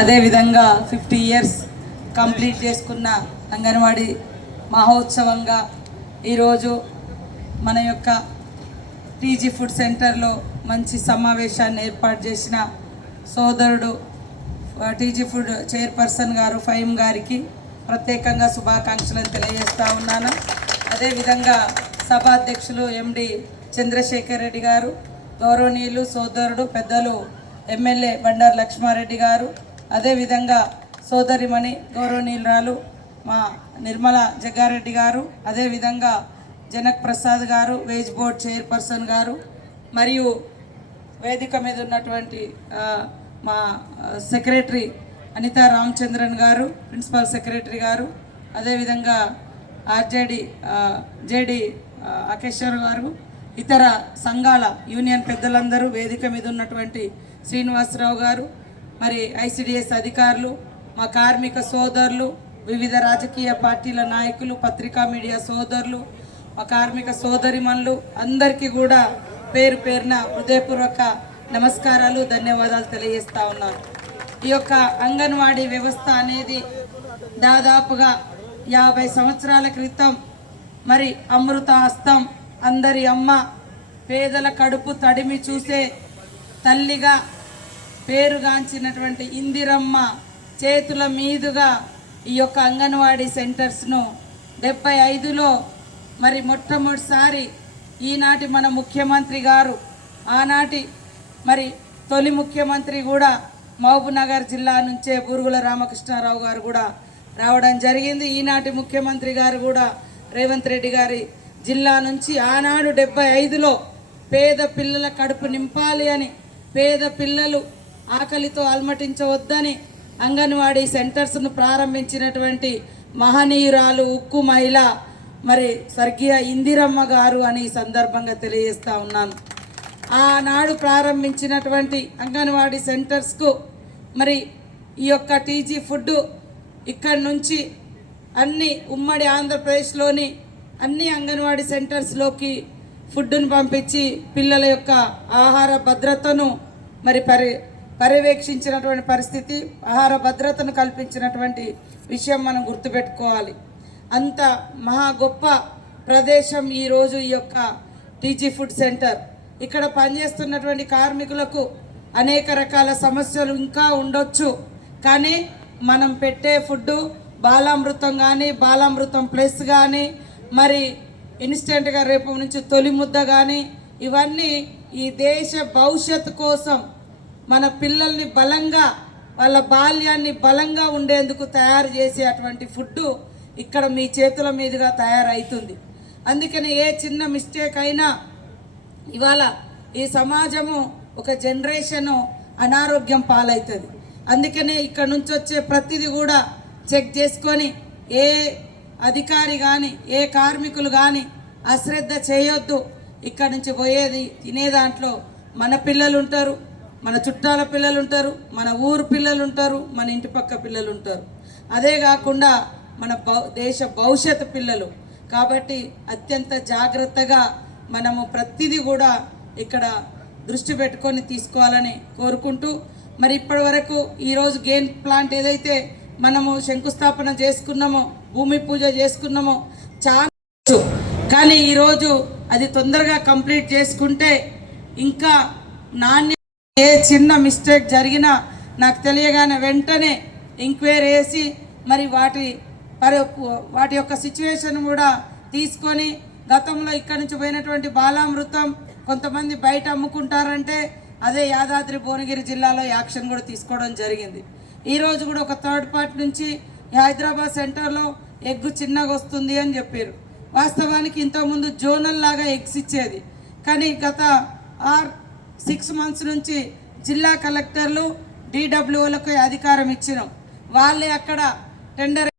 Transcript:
అదేవిధంగా 50 years complete చేసుకున్న అంగన్వాడీ మహోత్సవంగా ఈరోజు మన యొక్క టీజీ ఫుడ్ సెంటర్లో మంచి సమావేశాన్ని ఏర్పాటు చేసిన సోదరుడు టీజీ ఫుడ్ చైర్పర్సన్ గారు ఫహీం గారికి ప్రత్యేకంగా శుభాకాంక్షలను తెలియజేస్తూ ఉన్నాను. అదేవిధంగా సభాధ్యక్షులు ఎండి చంద్రశేఖర్ రెడ్డి గారు, గౌరవనీయులు సోదరుడు పెద్దలు ఎమ్మెల్యే బండారు లక్ష్మారెడ్డి గారు, అదేవిధంగా సోదరిమణి గౌరవనీయురాలు మా నిర్మల జగ్గారెడ్డి గారు, అదేవిధంగా జనక్ ప్రసాద్ గారు వేజ్ బోర్డ్ చైర్పర్సన్ గారు, మరియు వేదిక మీద ఉన్నటువంటి మా సెక్రటరీ అనితా రామచంద్రన్ గారు, ప్రిన్సిపల్ సెక్రటరీ గారు, అదేవిధంగా జేడి అకేశ్వర్ గారు, ఇతర సంఘాల యూనియన్ పెద్దలందరూ, వేదిక మీద ఉన్నటువంటి శ్రీనివాసరావు గారు, మరి ఐసిడిఎస్ అధికారులు, మా కార్మిక సోదరులు, వివిధ రాజకీయ పార్టీల నాయకులు, పత్రికా మీడియా సోదరులు, మా కార్మిక సోదరిమణులు అందరికీ కూడా పేరు పేరున హృదయపూర్వక నమస్కారాలు, ధన్యవాదాలు తెలియజేస్తా ఉన్నాను. ఈ యొక్క అంగన్వాడీ వ్యవస్థ అనేది దాదాపుగా 50 సంవత్సరాల క్రితం మరి అమృత హస్తం, అందరి అమ్మ, పేదల కడుపు తడిమి చూసే తల్లిగా పేరుగాంచినటువంటి ఇందిరమ్మ చేతుల మీదుగా ఈ యొక్క అంగన్వాడీ సెంటర్స్ను 75లో మరి మొట్టమొదటిసారి ఈనాటి మన ముఖ్యమంత్రి గారు, ఆనాటి మరి తొలి ముఖ్యమంత్రి కూడా మహబూబ్నగర్ జిల్లా నుంచే బూరుగుల రామకృష్ణారావు గారు కూడా రావడం జరిగింది. ఈనాటి ముఖ్యమంత్రి గారు కూడా రేవంత్ రెడ్డి గారి జిల్లా నుంచి ఆనాడు 75లో పేద పిల్లల కడుపు నింపాలి అని, పేద పిల్లలు ఆకలితో అల్మటించవద్దని అంగన్వాడీ సెంటర్స్ను ప్రారంభించినటువంటి మహనీయురాలు, ఉక్కు మహిళ మరి స్వర్గీయ ఇందిరమ్మ గారు అని ఈ సందర్భంగా తెలియజేస్తా ఉన్నాను. ఆనాడు ప్రారంభించినటువంటి అంగన్వాడీ సెంటర్స్కు మరి ఈ యొక్క టీజీ ఫుడ్ ఇక్కడి నుంచి అన్ని ఉమ్మడి ఆంధ్రప్రదేశ్లోని అన్ని అంగన్వాడీ సెంటర్స్లోకి ఫుడ్ను పంపించి పిల్లల యొక్క ఆహార భద్రతను మరి పర్యవేక్షించినటువంటి పరిస్థితి, ఆహార భద్రతను కల్పించినటువంటి విషయం మనం గుర్తుపెట్టుకోవాలి. అంత మహా గొప్ప ప్రదేశం ఈరోజు ఈ యొక్క టీజీ ఫుడ్ సెంటర్. ఇక్కడ పనిచేస్తున్నటువంటి కార్మికులకు అనేక రకాల సమస్యలు ఇంకా ఉండొచ్చు, కానీ మనం పెట్టే ఫుడ్డు బాలామృతం కానీ, బాలామృతం ప్లస్ కానీ, మరి ఇన్స్టెంట్గా రేపు నుంచి తొలి ముద్ద కానీ, ఇవన్నీ ఈ దేశ భవిష్యత్తు కోసం మన పిల్లల్ని బలంగా, వాళ్ళ బాల్యాన్ని బలంగా ఉండేందుకు తయారు చేసే అటువంటి ఫుడ్డు ఇక్కడ మీ చేతుల మీదుగా తయారవుతుంది. అందుకని ఏ చిన్న మిస్టేక్ అయినా ఇవాళ ఈ సమాజము ఒక జనరేషను అనారోగ్యం పాలవుతుంది. అందుకనే ఇక్కడ నుంచి వచ్చే ప్రతిదీ కూడా చెక్ చేసుకొని ఏ అధికారి కానీ, ఏ కార్మికులు కానీ అశ్రద్ధ చేయొద్దు. ఇక్కడ నుంచి పోయేది తినే దాంట్లో మన పిల్లలు ఉంటారు, మన చుట్టాల పిల్లలు ఉంటారు, మన ఊరు పిల్లలు ఉంటారు, మన ఇంటి పక్క పిల్లలు ఉంటారు. అదే కాకుండా మన దేశ భవిష్యత్తు పిల్లలు. కాబట్టి అత్యంత జాగ్రత్తగా మనము ప్రతిదీ కూడా ఇక్కడ దృష్టి పెట్టుకొని తీసుకోవాలని కోరుకుంటూ, మరి ఇప్పటి వరకు ఈరోజు గెయిన్ ప్లాంట్ ఏదైతే మనము శంకుస్థాపన చేసుకున్నామో, భూమి పూజ చేసుకున్నామో చాలా, కానీ ఈరోజు అది తొందరగా కంప్లీట్ చేసుకుంటే ఇంకా నాణ్య ఏ చిన్న మిస్టేక్ జరిగినా నాకు తెలియగానే వెంటనే ఎంక్వైరీ వేసి మరి వాటి యొక్క సిచ్యువేషన్ కూడా తీసుకొని, గతంలో ఇక్కడి నుంచి పోయినటువంటి బాలామృతం కొంతమంది బయట అమ్ముకుంటారంటే అదే యాదాద్రి భువనగిరి జిల్లాలో యాక్షన్ కూడా తీసుకోవడం జరిగింది. ఈరోజు కూడా ఒక థర్డ్ పార్టీ నుంచి హైదరాబాద్ సెంటర్లో ఎగ్గు చిన్నగా వస్తుంది అని చెప్పారు. వాస్తవానికి ఇంతకుముందు జోనల్ లాగా ఎగ్స్ ఇచ్చేది, కానీ గత 6 months నుంచి జిల్లా కలెక్టర్లు DWOలకు అధికారం ఇచ్చినాం. వాళ్ళే అక్కడ టెండర్